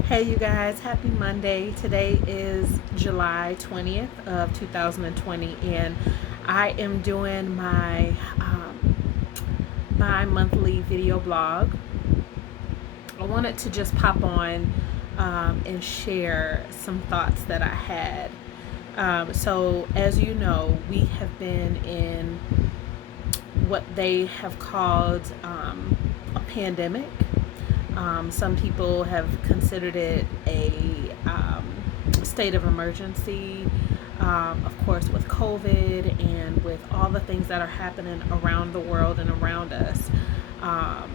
Hey you guys, happy Monday. Today is July 20th of 2020 and I am doing my monthly video blog. I wanted to just pop on and share some thoughts that I had. So as you know, we have been in what they have called a pandemic. Some people have considered it a state of emergency. Of course, with COVID and with all the things that are happening around the world and around us, um,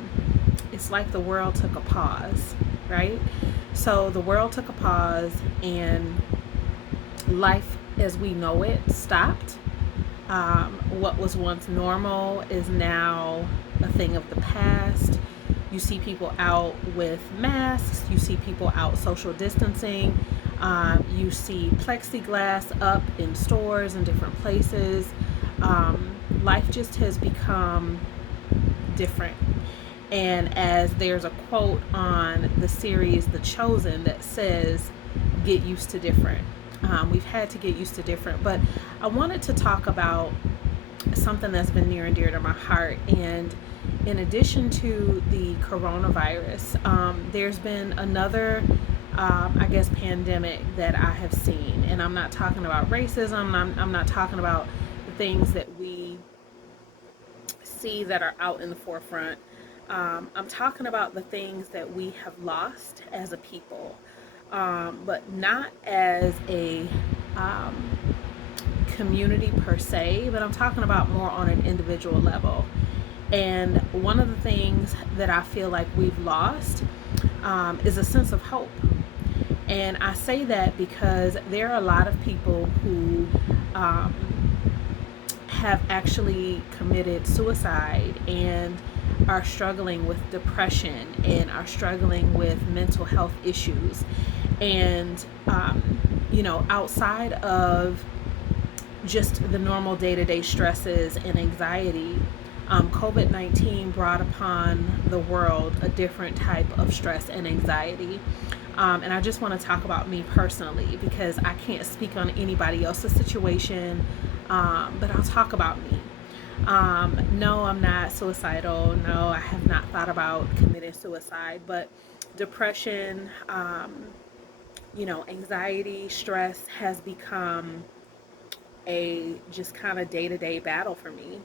it's like the world took a pause, right? So the world took a pause and life as we know it stopped. What was once normal is now a thing of the past. You see people out with masks, you see people out social distancing, you see plexiglass up in stores and different places. Life just has become different. And as there's a quote on the series The Chosen that says, get used to different. We've had to get used to different. But I wanted to talk about something that's been near and dear to my heart. And in addition to the coronavirus, there's been another, I guess, pandemic that I have seen. And I'm not talking about racism, I'm not talking about the things that we see that are out in the forefront. I'm talking about the things that we have lost as a people, but not as a um, community per se, but I'm talking about more on an individual level. And one of the things that I feel like we've lost is a sense of hope. And I say that because there are a lot of people who um, have actually committed suicide and are struggling with depression and are struggling with mental health issues. And, outside of just the normal day to day stresses and anxiety, COVID 19 brought upon the world a different type of stress and anxiety. And I just want to talk about me personally because I can't speak on anybody else's situation, but I'll talk about me. No, I'm not suicidal. No, I have not thought about committing suicide, but depression, anxiety, stress has become a just kind of day to day battle for me.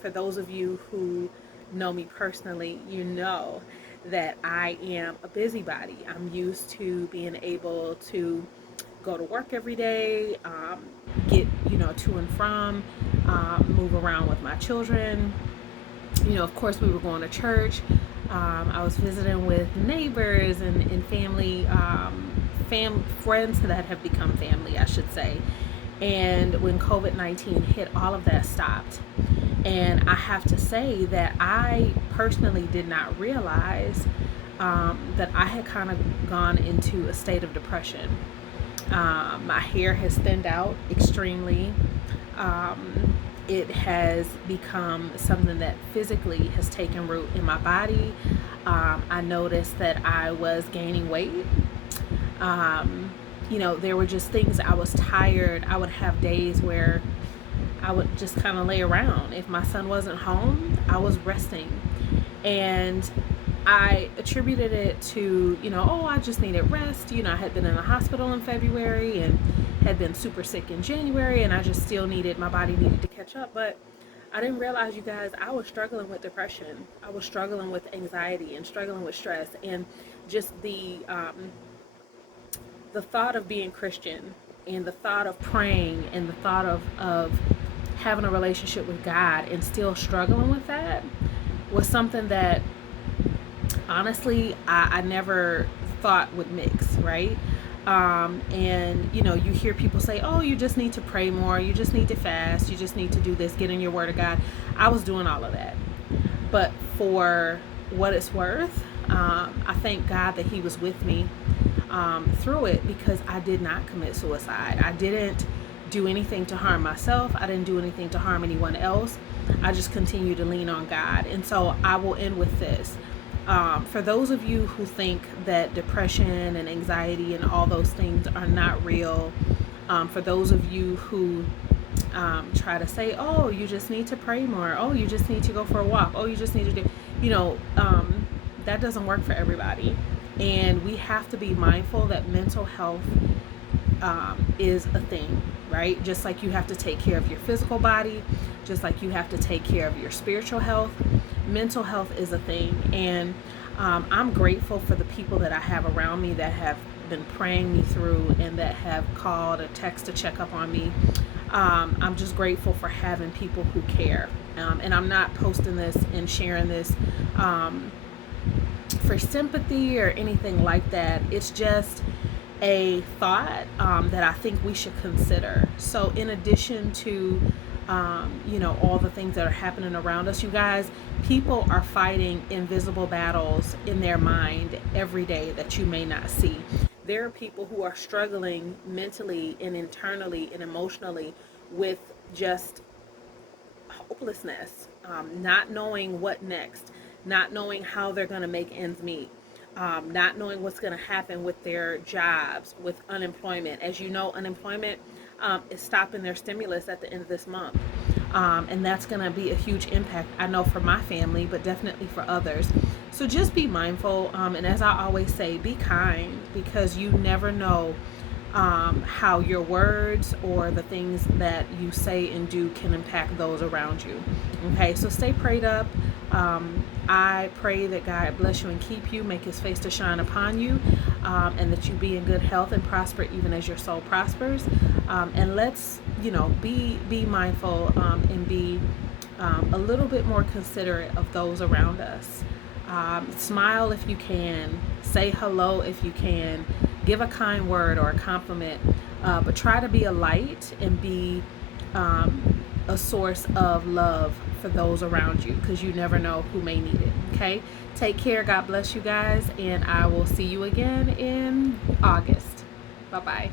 For those of you who know me personally, you know that I am a busybody. I'm used to being able to go to work every day, get to and from, move around with my children. Of course, we were going to church. I was visiting with neighbors and family, friends that have become family, I should say. And when COVID 19 hit, all of that stopped. And I have to say that I personally did not realize that I had kind of gone into a state of depression. My hair has thinned out extremely. It has become something that physically has taken root in my body. I noticed that I was gaining weight. There were just things. I was tired. I would have days where I would just kind of lay around. If my son wasn't home, I was resting. And I attributed it to, I just needed rest. I had been in the hospital in February and had been super sick in January, and I just still my body needed to catch up. But I didn't realize, you guys, I was struggling with depression. I was struggling with anxiety and struggling with stress and just the thought of being Christian and the thought of praying and the thought of having a relationship with God and still struggling with that was something that honestly I never thought would mix, right? And you hear people say, oh, you just need to pray more, you just need to fast, you just need to do this, get in your word of God. I was doing all of that. But for what it's worth, I thank God that He was with me through it because I did not commit suicide. I didn't do anything to harm myself. I didn't do anything to harm anyone else. I just continue to lean on God. And so I will end with this. For those of you who think that depression and anxiety and all those things are not real, for those of you who try to say, oh, you just need to pray more, oh, you just need to go for a walk, oh, you just need to do, that doesn't work for everybody. And we have to be mindful that mental health is a thing, right? Just like you have to take care of your physical body, just like you have to take care of your spiritual health, mental health is a thing. And I'm grateful for the people that I have around me that have been praying me through and that have called or text to check up on me. I'm just grateful for having people who care. And I'm not posting this and sharing this for sympathy or anything like that. It's just a thought that I think we should consider. So in addition to all the things that are happening around us, you guys, people are fighting invisible battles in their mind every day that you may not see. There are people who are struggling mentally and internally and emotionally with just hopelessness, not knowing what next, not knowing how they're going to make ends meet, not knowing what's going to happen with their jobs, with unemployment. As you know, unemployment is stopping their stimulus at the end of this month. And that's going to be a huge impact, I know, for my family, but definitely for others. So just be mindful. And as I always say, be kind, because you never know how your words or the things that you say and do can impact those around you. Okay, so stay prayed up. I pray that God bless you and keep you, make his face to shine upon you, and that you be in good health and prosper even as your soul prospers. And let's, be mindful and be a little bit more considerate of those around us. Smile if you can, say hello if you can, give a kind word or a compliment, but try to be a light and be a source of love for those around you, because you never know who may need it. Okay, take care. God bless you guys, and I will see you again in August. Bye bye.